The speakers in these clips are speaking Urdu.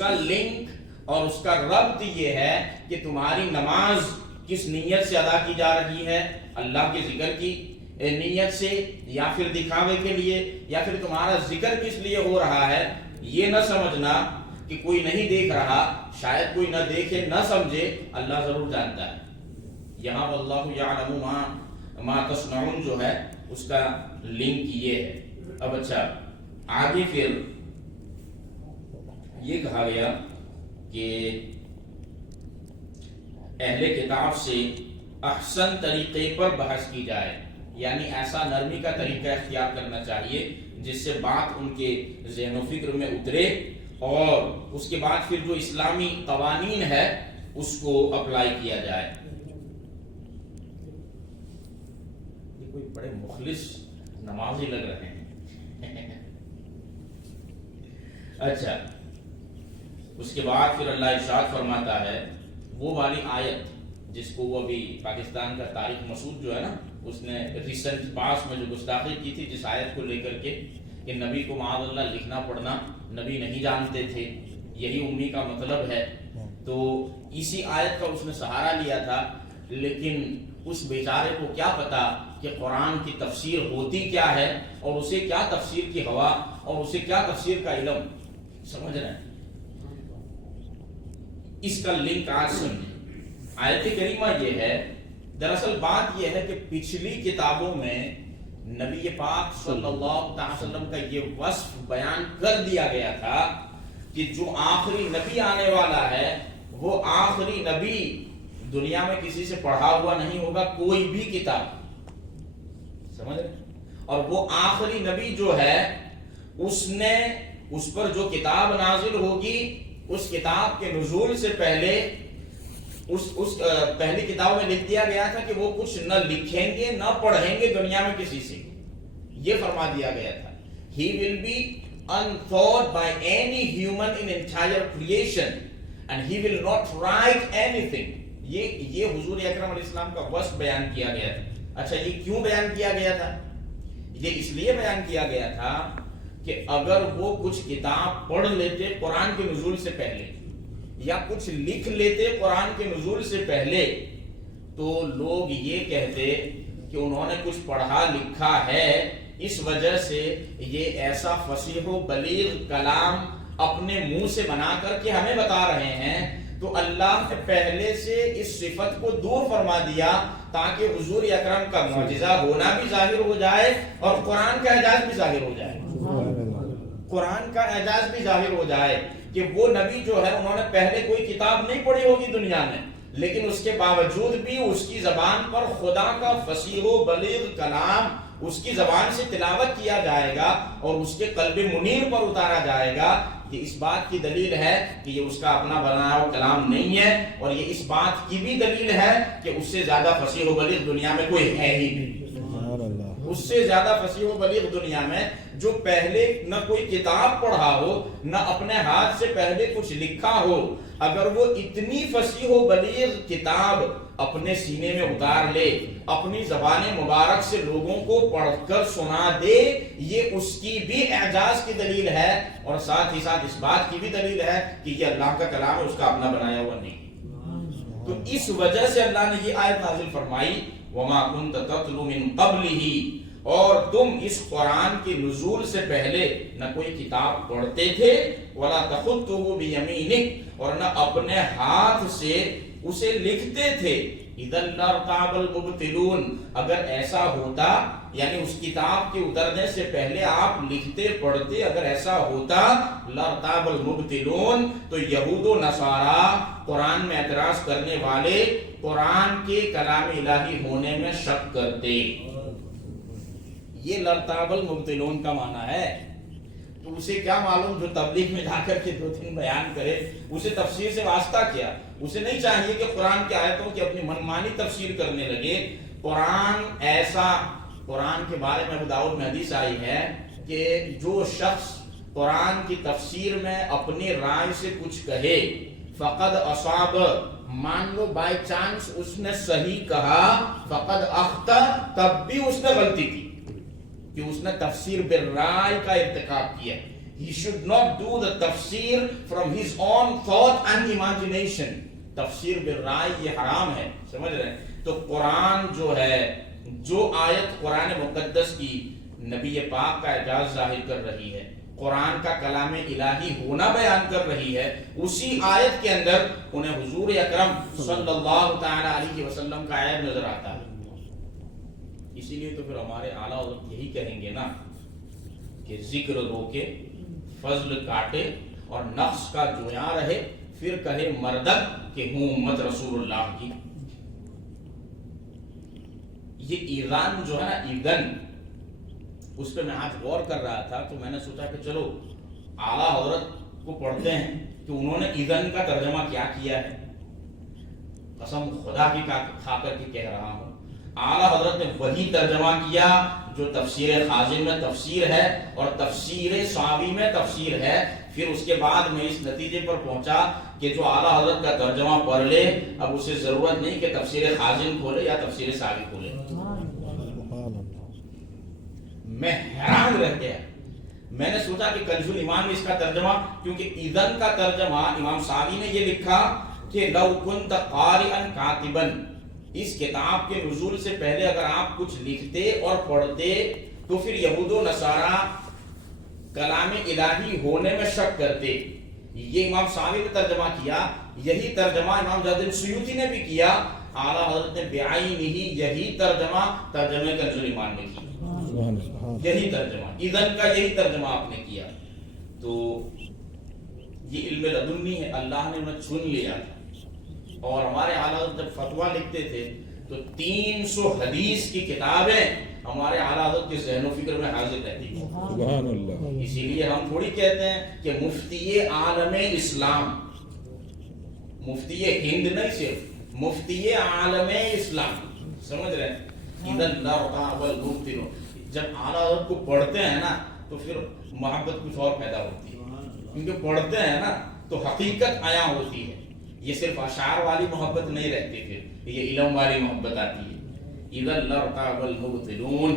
کا لنک اور اس کا ربط یہ ہے کہ تمہاری نماز کس نیت سے ادا کی جا رہی ہے، اللہ کے ذکر کی نیت سے، یا پھر دکھاوے کے لیے، یا پھر تمہارا ذکر کس لیے ہو رہا ہے۔ یہ نہ سمجھنا کہ کوئی نہیں دیکھ رہا، شاید کوئی نہ دیکھے نہ سمجھے، اللہ ضرور جانتا ہے۔ یہاں واللہ یعلم ما تصنعون جو ہے اس کا لنک یہ ہے۔ اب اچھا آگے پھر یہ کہا گیا کہ اہل کتاب سے احسن طریقے پر بحث کی جائے، یعنی ایسا نرمی کا طریقہ اختیار کرنا چاہیے جس سے بات ان کے ذہن و فکر میں اترے، اور اس کے بعد پھر جو اسلامی قوانین ہے اس کو اپلائی کیا جائے۔ یہ کوئی بڑے مخلص نمازی لگ رہے ہیں۔ اچھا اس کے بعد پھر اللہ ارشاد فرماتا ہے وہ والی آیت جس کو وہ ابھی پاکستان کا طارق مسعود جو ہے نا، اس نے ریسنٹ پاس میں جو گستاخی کی تھی جس آیت کو لے کر کے کہ نبی کو معاذ اللہ لکھنا پڑھنا نبی نہیں جانتے تھے، یہی امی کا مطلب ہے، تو اسی آیت کا اس نے سہارا لیا تھا، لیکن اس بیچارے کو کیا پتا کہ قرآن کی تفسیر ہوتی کیا ہے، اور اسے کیا تفسیر کی ہوا اور اسے کیا تفسیر کا علم، سمجھ رہے ہیں؟ اس کا لنک آج سمجھیں۔ آیت کریمہ یہ ہے، دراصل بات یہ ہے کہ پچھلی کتابوں میں نبی پاک صلی اللہ علیہ وسلم کا یہ وصف بیان کر دیا گیا تھا کہ جو آخری نبی آنے والا ہے وہ آخری نبی دنیا میں کسی سے پڑھا ہوا نہیں ہوگا کوئی بھی کتاب، سمجھ رہے؟ اور وہ آخری نبی جو ہے اس پر جو کتاب نازل ہوگی اس کتاب کے نزول سے پہلے اس پہلی کتاب میں لکھ دیا گیا تھا کہ وہ کچھ نہ لکھیں گے نہ پڑھیں گے دنیا میں کسی سے، یہ فرما دیا گیا تھا۔ He will be untaught by any human in entire creation and he will not write anything۔ یہ حضور اکرم علیہ السلام کا وصف بیان کیا گیا تھا۔ اچھا یہ کیوں بیان کیا گیا تھا؟ یہ اس لیے بیان کیا گیا تھا کہ اگر وہ کچھ کتاب پڑھ لیتے قرآن کے نزول سے پہلے یا کچھ لکھ لیتے قرآن کے نزول سے پہلے تو لوگ یہ کہتے کہ انہوں نے کچھ پڑھا لکھا ہے، اس وجہ سے یہ ایسا فصیح و بلیغ کلام اپنے منہ سے بنا کر کے ہمیں بتا رہے ہیں۔ تو اللہ نے پہلے سے اس صفت کو دور فرما دیا تاکہ حضور اکرم کا معجزہ ہونا بھی ظاہر ہو جائے اور قرآن کا اعجاز بھی ظاہر ہو جائے، قرآن کا اعجاز بھی ظاہر ہو جائے کہ وہ نبی جو ہے انہوں نے پہلے کوئی کتاب نہیں پڑھی ہوگی دنیا میں، لیکن اس کے باوجود بھی اس کی زبان پر خدا کا فصیح و بلیغ کلام اس کی زبان سے تلاوت کیا جائے گا اور اس کے قلب منیر پر اتارا جائے گا۔ یہ اس بات کی دلیل ہے کہ یہ اس کا اپنا بنایا ہوا کلام نہیں ہے، اور یہ اس بات کی بھی دلیل ہے کہ اس سے زیادہ فصیح و بلیغ دنیا میں کوئی ہے ہی نہیں۔ اس سے زیادہ فصیح و بلیغ دنیا میں جو پہلے نہ کوئی کتاب پڑھا ہو نہ اپنے ہاتھ سے پہلے کچھ لکھا ہو، اگر وہ اتنی فصیح و بلیغ کتاب اپنے سینے میں اتار لے، اپنی زبان مبارک سے لوگوں کو پڑھ کر سنا دے، یہ اس کی بھی اعجاز کی دلیل ہے، اور ساتھ ہی ساتھ اس بات کی بھی دلیل ہے کہ یہ اللہ کا کلام ہے، اس کا اپنا بنایا ہوا نہیں۔ تو اس وجہ سے اللہ نے یہ آیت نازل فرمائی وَمَا كُنْتَ تَتْلُو مِن قَبْلِهِ، اور تم اس قرآن کے نزول سے پہلے نہ کوئی کتاب پڑھتے تھے، وَلَا تَخُطُّهُ بِيَمِينِكَ، اور نہ اپنے ہاتھ سے اسے لکھتے تھے۔ اِذًا لَارْتَابَ الْمُبْطِلُونَ، اگر ایسا ہوتا یعنی اس کتاب کے اترنے سے پہلے آپ لکھتے پڑھتے، اگر ایسا ہوتا لَارْتَابَ الْمُبْطِلُونَ، تو یہود و نصارا قرآن میں اعتراض کرنے والے قرآن کے کلام الہی ہونے میں شک کرتے۔ یہ لَارْتَابَ الْمُبْطِلُونَ کا معنی ہے۔ تو اسے کیا معلوم جو تبلیغ میں جا کر کے دو تین بیان کرے، اسے تفسیر سے واسطہ کیا؟ اسے نہیں چاہیے کہ قرآن کی آیتوں کی اپنی منمانی تفسیر کرنے لگے۔ قرآن ایسا، قرآن کے بارے میں ابو داؤد میں حدیث آئی ہے کہ جو شخص قرآن کی تفسیر میں اپنی رائے سے کچھ کہے فقد اصاب، مان لو بائی چانس اس نے صحیح کہا، فقد اخطا، تب بھی اس نے غلطی کی کہ اس نے تفسیر بالرائے کا ارتکاب کیا۔ He should not do the tafsir from his own thought and imagination. تفسیر بالرائے یہ حرام ہے، سمجھ رہے ہیں؟ تو قرآن جو ہے، جو آیت قرآن مقدس کی نبی پاک کا اعجاز ظاہر کر رہی ہے، قرآن کا کلام الہی ہونا بیان کر رہی ہے، اسی آیت کے اندر انہیں حضور اکرم صلی اللہ تعالی علیہ وسلم کا عیب نظر آتا ہے۔ اسی لیے تو پھر ہمارے اعلیٰ حضرت یہی کہیں گے نا کہ ذکر روکے، فضل کاٹے اور نفس کا جویاں رہے، پھر کہے مردک کہ ہوں امت رسول اللہ کی۔ یہ ایذان جو ہے نا، ایذن، اس پہ میں آج غور کر رہا تھا تو میں نے سوچا کہ چلو اعلیٰ حضرت کو پڑھتے ہیں کہ انہوں نے ایذن کا ترجمہ کیا کیا ہے۔ قسم خدا کی کھا کر کے کہہ رہا ہوں، اعلیٰ حضرت نے وہی ترجمہ کیا جو تفسیر خازن میں تفسیر ہے اور تفسیر صحابی میں تفسیر ہے۔ پھر اس کے بعد میں اس نتیجے پر پہنچا کہ جو اعلیٰ حضرت کا ترجمہ پڑھ لے، اب اسے ضرورت نہیں کہ تفسیر خازن کھولے یا تفسیر صحابی کھولے۔ میں حیران رہ گیا، میں نے سوچا کہ کنز الایمان میں اس کا ترجمہ، کیونکہ اذن کا ترجمہ امام صحابی نے یہ لکھا کہ لو کنت قارئا کاتبا، اس کتاب کے نزول سے پہلے اگر آپ کچھ لکھتے اور پڑھتے تو پھر یہود و نصارہ کلام الہی ہونے میں شک کرتے۔ یہ امام صحابی نے ترجمہ کیا، یہی ترجمہ امام جلال الدین سیوطی نے بھی کیا، اعلیٰ حضرت نے بعین ہی یہی ترجمہ ترجمہ کنز الایمان میں کیا، یہی ترجمہ اذن کا، یہی ترجمہ آپ نے کیا۔ تو یہ علم لدنی ہے، اللہ نے انہیں چن لیا تھا۔ اور ہمارے اعلیٰ حضرت جب فتویٰ لکھتے تھے تو 300 حدیث کی کتابیں ہمارے اعلیٰ حضرت کے ذہن و فکر میں حاضر رہتی تھی۔ سبحان اللہ۔ اسی لیے ہم تھوڑی کہتے ہیں کہ مفتی عالم اسلام، مفتی ہند نہیں، صرف مفتی عالم اسلام، سمجھ رہے ہیں؟ اذن لا رتاب المبتل، جب اعلیٰ حضرت کو پڑھتے ہیں نا تو پھر محبت کچھ اور پیدا ہوتی ہے، کیونکہ پڑھتے ہیں نا تو حقیقت عیاں ہوتی ہے۔ یہ صرف اشعار والی محبت نہیں رہتی، پھر یہ علم والی محبت آتی ہے۔ اذن لارتاب المبتلون،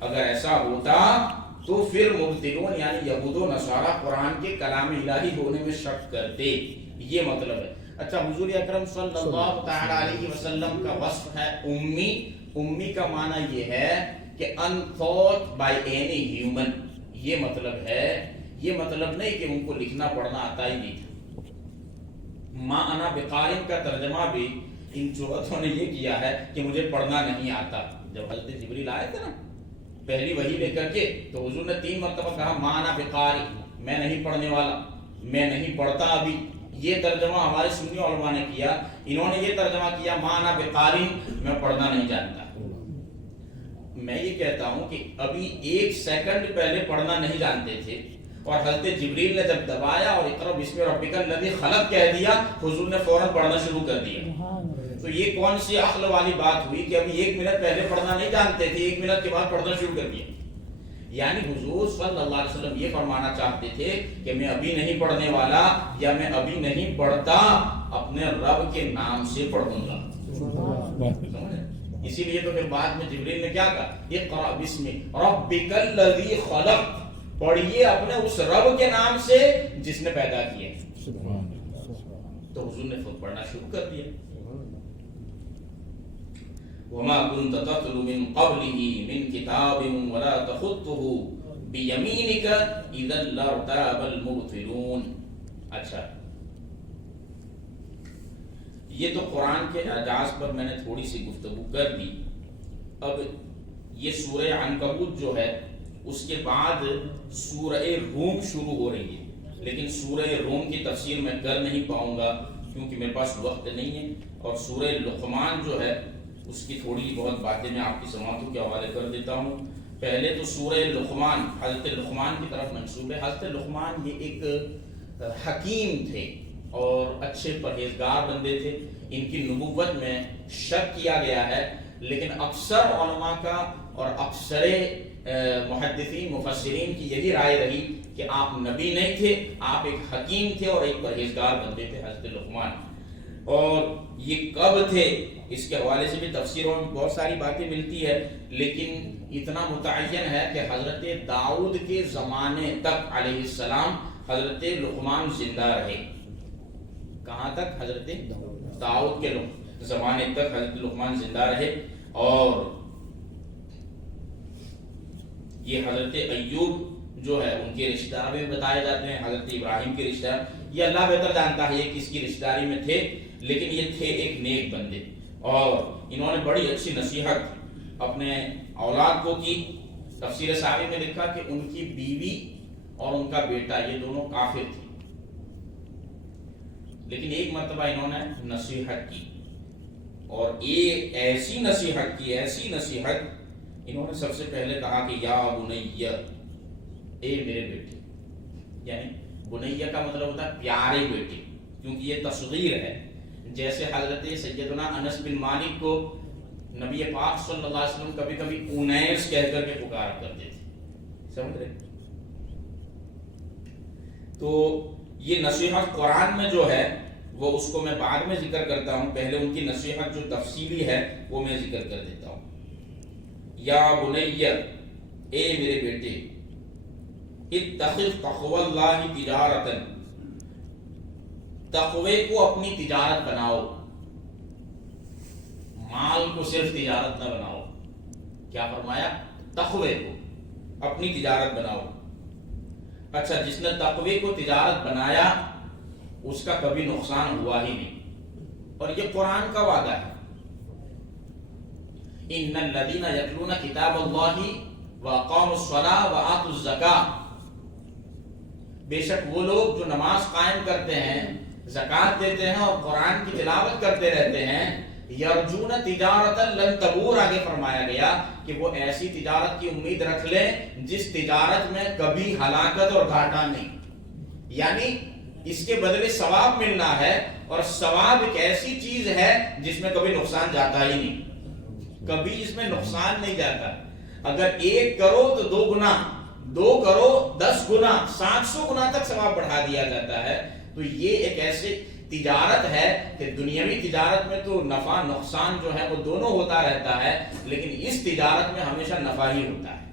اگر ایسا ہوتا تو پھر مبتلون یعنی یہود و نصارہ قرآن کے کلام الہی ہونے میں شک کرتے، یہ مطلب ہے۔ اچھا، حضور اکرم صلی اللہ تعالی علیہ وسلم کا وصف ہے امی۔ امی کا معنی یہ ہے کہ untaught by any human، یہ مطلب ہے، یہ مطلب نہیں کہ ان کو لکھنا پڑھنا آتا ہی نہیں تھا۔ ما انا بقارئ کا ترجمہ بھی ان چوہتوں نے یہ کیا ہے کہ مجھے پڑھنا نہیں آتا۔ جب حضرت جبریل آئے تھے نا پہلی وحی لے کر کے، تو حضور نے 3 مرتبہ کہا ما انا بقارئ، میں نہیں پڑھنے والا، میں نہیں پڑھتا ابھی۔ یہ ترجمہ ہمارے سنی علماء نے کیا، انہوں نے یہ ترجمہ کیا ما انا بقارئ، میں پڑھنا نہیں جانتا۔ میں یہ کہتا ہوں کہ ابھی 1 سیکنڈ پہلے پڑھنا نہیں جانتے تھے، اور حضرت جبریل نے جب دبایا اور اقرأ بسم ربک الذی خلق کہہ دیا، حضور نے فوراً پڑھنا شروع کر دیا۔ تو یہ کون سی عقل والی بات ہوئی کہ ابھی 1 منٹ پہلے پڑھنا نہیں جانتے تھے، 1 منٹ کے بعد پڑھنا شروع کر دیا؟ یعنی حضور صلی اللہ علیہ وسلم یہ فرمانا چاہتے تھے کہ میں ابھی نہیں پڑھنے والا، یا میں ابھی نہیں پڑھتا، اپنے رب کے نام سے پڑھوں گا۔ اسی لیے تو پھر بعد میں جبریل نے کیا کہا، اقرأ بسم ربک الذی خلق، پڑھیے اپنے اس رب کے نام سے جس نے پیدا کیا۔ تو حضور نے خود پڑھنا شروع کر دیا۔ وما كنت تتلو من قبله من كتاب ولا تخطه بيمينك اذا لارتاب المبطلون۔ اچھا، یہ تو قرآن کے اعجاز پر میں نے تھوڑی سی گفتگو کر دی۔ اب یہ سورہ عنکبوت جو ہے اس کے بعد سورہ روم شروع ہو رہی ہے، لیکن سورہ روم کی تفسیر میں کر نہیں پاؤں گا کیونکہ میرے پاس وقت نہیں ہے، اور سورہ لقمان جو ہے اس کی تھوڑی بہت باتیں میں آپ کی سماعتوں کے حوالے کر دیتا ہوں۔ پہلے تو سورہ لقمان حضرت لقمان کی طرف منسوب ہے۔ حضرت لقمان یہ ایک حکیم تھے اور اچھے پرہیزگار بندے تھے، ان کی نبوت میں شک کیا گیا ہے، لیکن اکثر علماء کا اور اکثر محدثین مفسرین کی یہی رائے رہی کہ آپ نبی نہیں تھے، آپ ایک حکیم تھے اور ایک پرہیزگار بندے تھے حضرت لقمان۔ اور یہ کب تھے اس کے حوالے سے بھی تفسیروں میں بہت ساری باتیں ملتی ہے، لیکن اتنا متعین ہے کہ حضرت داؤد کے زمانے تک علیہ السلام حضرت لقمان زندہ رہے۔ کہاں تک؟ حضرت داؤد کے زمانے تک حضرت لقمان زندہ رہے۔ اور یہ حضرت ایوب جو ہے ان کے رشتہ دار بھی بتائے جاتے ہیں، حضرت ابراہیم کے رشتہ دار، یہ اللہ بہتر جانتا ہے یہ کس کی رشتہ داری میں تھے، لیکن یہ تھے ایک نیک بندے، اور انہوں نے بڑی اچھی نصیحت اپنے اولاد کو کی۔ تفسیر ساری میں لکھا کہ ان کی بیوی اور ان کا بیٹا یہ دونوں کافر تھے، لیکن ایک مرتبہ انہوں نے نصیحت کی، اور ایک ایسی نصیحت انہوں نے سب سے پہلے کہا کہ یا بنیہ، اے میرے بیٹے، یعنی بنیہ کا مطلب ہوتا ہے پیارے بیٹے، کیونکہ یہ تصغیر ہے۔ جیسے حضرت سیدنا انس بن مالک کو نبی پاک صلی اللہ علیہ وسلم کبھی کبھی اونیس کہہ کر کے پکار کرتے تھے، سمجھ رہے؟ تو یہ نصیحت قرآن میں جو ہے وہ اس کو میں بعد میں ذکر کرتا ہوں، پہلے ان کی نصیحت جو تفصیلی ہے وہ میں ذکر کر دیتا ہوں۔ یا بنیہ، اے میرے بیٹے، اتخذ تقوی اللہ تجارتا، تقوی کو اپنی تجارت بناؤ، مال کو صرف تجارت نہ بناؤ۔ کیا فرمایا؟ تقوی کو اپنی تجارت بناؤ۔ اچھا، جس نے تقوی کو تجارت بنایا اس کا کبھی نقصان ہوا ہی نہیں، اور یہ قرآن کا وعدہ ہے۔ ان الذین یتلون کتاب اللہ واقاموا الصلاۃ وآتوا الزکاۃ، بے شک وہ لوگ جو نماز قائم کرتے ہیں، زکوٰۃ دیتے ہیں اور قرآن کی تلاوت کرتے رہتے ہیں، یرجون تجارتا لن تبور، آگے فرمایا گیا کہ وہ ایسی تجارت کی امید رکھ لیں جس تجارت میں کبھی ہلاکت اور گھاٹا نہیں، یعنی اس کے بدلے ثواب ملنا ہے، اور ثواب ایک ایسی چیز ہے جس میں کبھی نقصان جاتا ہی نہیں، کبھی اس میں نقصان نہیں جاتا۔ اگر 1 کرو تو 2 گنا، 2 کرو 10 گنا، 700 گنا تک ثواب بڑھا دیا جاتا ہے۔ تو یہ ایک ایسی تجارت ہے کہ دنیاوی تجارت میں تو نفع نقصان جو ہے وہ دونوں ہوتا رہتا ہے، لیکن اس تجارت میں ہمیشہ نفع ہی ہوتا ہے۔